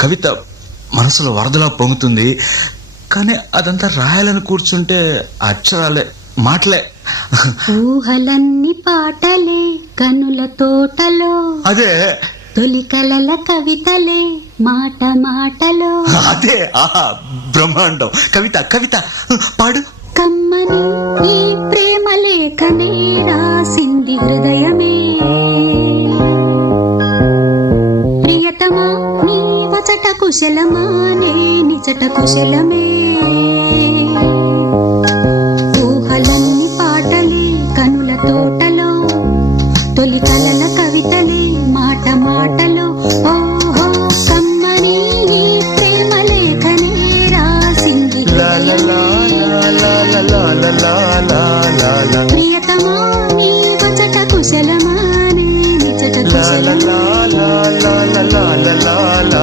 కవిత మనసులో వరదలా పొంగుతుంది. కానీ అదంతా రాయాలని కూర్చుంటే అక్షరాలే, మాటలే. ఊహలన్నీ పాటలే కనుల తోటలో, అదే తొలి కలల కవితలే మాట మాటలో. అదే ఆహా బ్రహ్మాండం. కవిత కవిత పాడు. కమ్మని ఈ ప్రేమ లేఖనే రాసింది హృదయమే, ప్రియతమా నీ వచట కుశలమా నే నిజట కుశలమే.